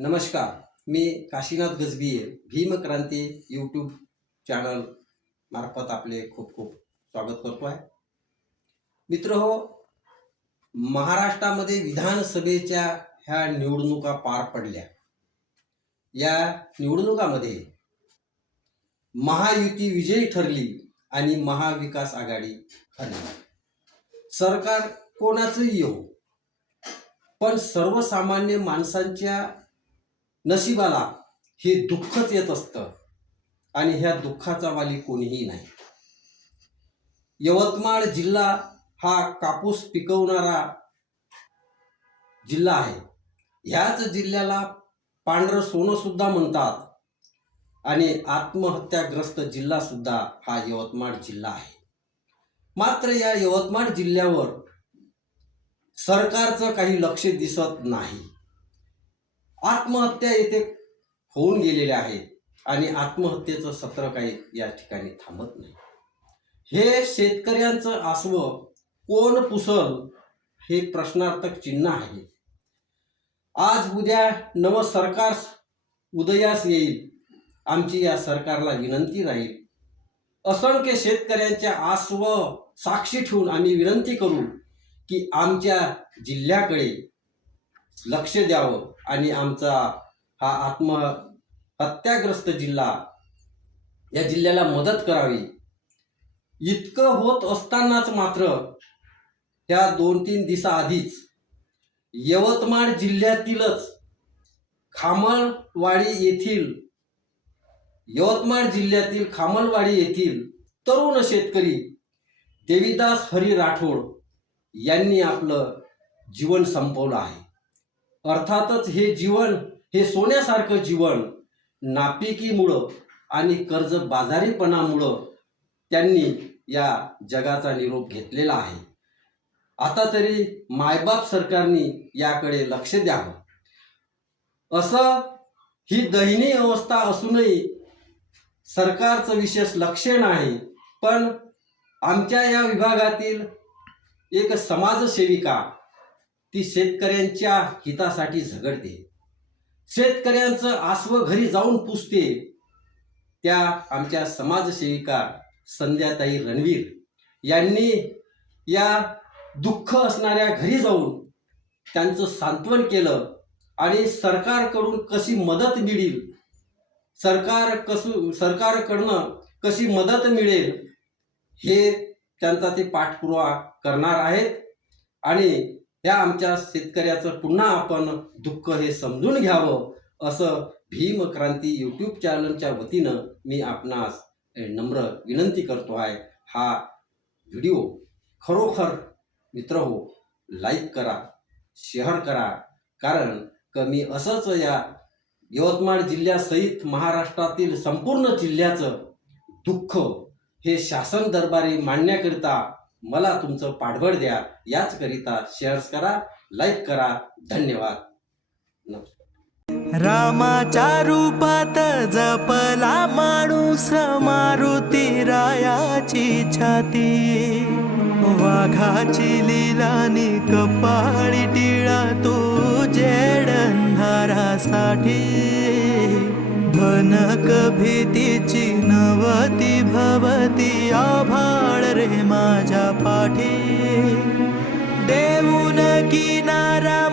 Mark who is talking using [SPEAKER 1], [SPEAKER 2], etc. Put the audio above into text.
[SPEAKER 1] नमस्कार मी Kashinath Gajbhiye Bhimkranti YouTube channel मार्फत आपले खूप खूप स्वागत करतो आहे मित्र हो महाराष्ट्रामध्ये विधानसभेच्या ह्या निवडणुका पार पडल्या. या निवडणुकामध्ये महायुती विजयी ठरली आणि महाविकास आघाडी ठरली. सरकार कोणाचंही येऊ पण सर्वसामान्य माणसांच्या नशिबाला हे दुःखच येत असतं. आणि ह्या दुःखाचा वाली कोणीही नाही. यवतमाळ जिल्हा हा कापूस पिकवणारा जिल्हा आहे. ह्याच जिल्ह्याला पांढरं सोनं सुद्धा म्हणतात. आणि आत्महत्याग्रस्त जिल्हा सुद्धा हा यवतमाळ जिल्हा आहे. मात्र या यवतमाळ जिल्ह्यावर सरकारचं काही लक्ष दिसत नाही. आत्महत्या येथे होऊन गेलेल्या आहेत आणि आत्महत्येचं सत्र काही या ठिकाणी थांबत नाही. हे शेतकऱ्यांचं आसव कोण पुसल हे प्रश्नार्थक चिन्ह आहे. आज उद्या नवं सरकार उदयास येईल. आमची या सरकारला विनंती राहील. असंख्य शेतकऱ्यांच्या आसव साक्षी ठेवून आम्ही विनंती करू की आमच्या जिल्ह्याकडे लक्ष द्यावं. आणि आमचा हा आत्महत्याग्रस्त जिल्हा या जिल्ह्याला मदत करावी. इतकं होत असतानाच मात्र त्या दोन तीन दिवसाआधीच यवतमाळ जिल्ह्यातीलच खामलवाडी येथील यवतमाळ जिल्ह्यातील खामलवाडी येथील तरुण शेतकरी देवीदास हरी राठोड यांनी आपलं जीवन संपवलं आहे. अर्थातच हे जीवन हे सोन्यासारखं जीवन नापिकीमुळं आणि कर्जबाजारीपणामुळं त्यांनी या जगाचा निरोप घेतलेला आहे. आता तरी मायबाप सरकारने याकडे लक्ष द्यावं. असं ही दयनीय अवस्था असूनही सरकारचं विशेष लक्ष नाही पण आमच्या या विभागातील एक समाजसेविका ती शेतकऱ्यांच्या हितासाठी झगडते. शेतकऱ्यांचं आसव घरी जाऊन पुसते. त्या आमच्या समाजसेविका संध्याताई रणवीर यांनी या दुःख असणाऱ्या घरी जाऊन त्यांचं सांत्वन केलं आणि सरकारकडून कशी मदत मिळेल सरकार कसू सरकारकडनं कशी मदत मिळेल हे त्यांचा ते पाठपुरावा करणार आहेत. आणि त्या आमच्या शेतकऱ्याचं पुन्हा आपण दुःख हे समजून घ्यावं असं भीम क्रांती यूट्यूब चॅनलच्या वतीनं मी आपणास नम्र विनंती करतो आहे. हा व्हिडिओ खरोखर मित्र हो लाईक करा शेअर करा. कारण कमी असंच या यवतमाळ जिल्ह्यासहित महाराष्ट्रातील संपूर्ण जिल्ह्याचं दुःख हे शासन दरबारी मांडण्याकरिता मला तुमचं पाठबळ द्या. याचकरिता शेअर्स करा लाईक करा. धन्यवाद. नमस्कार
[SPEAKER 2] रामाच्या रूपात जपला माणूस मारुती रायाची छाती. वाघाची लिलानी कपाळी टिळा तू जेडंधारासाठी. भनक भीतीची नवती भवती आभा रे माझ्या पाठी. देऊन किनारा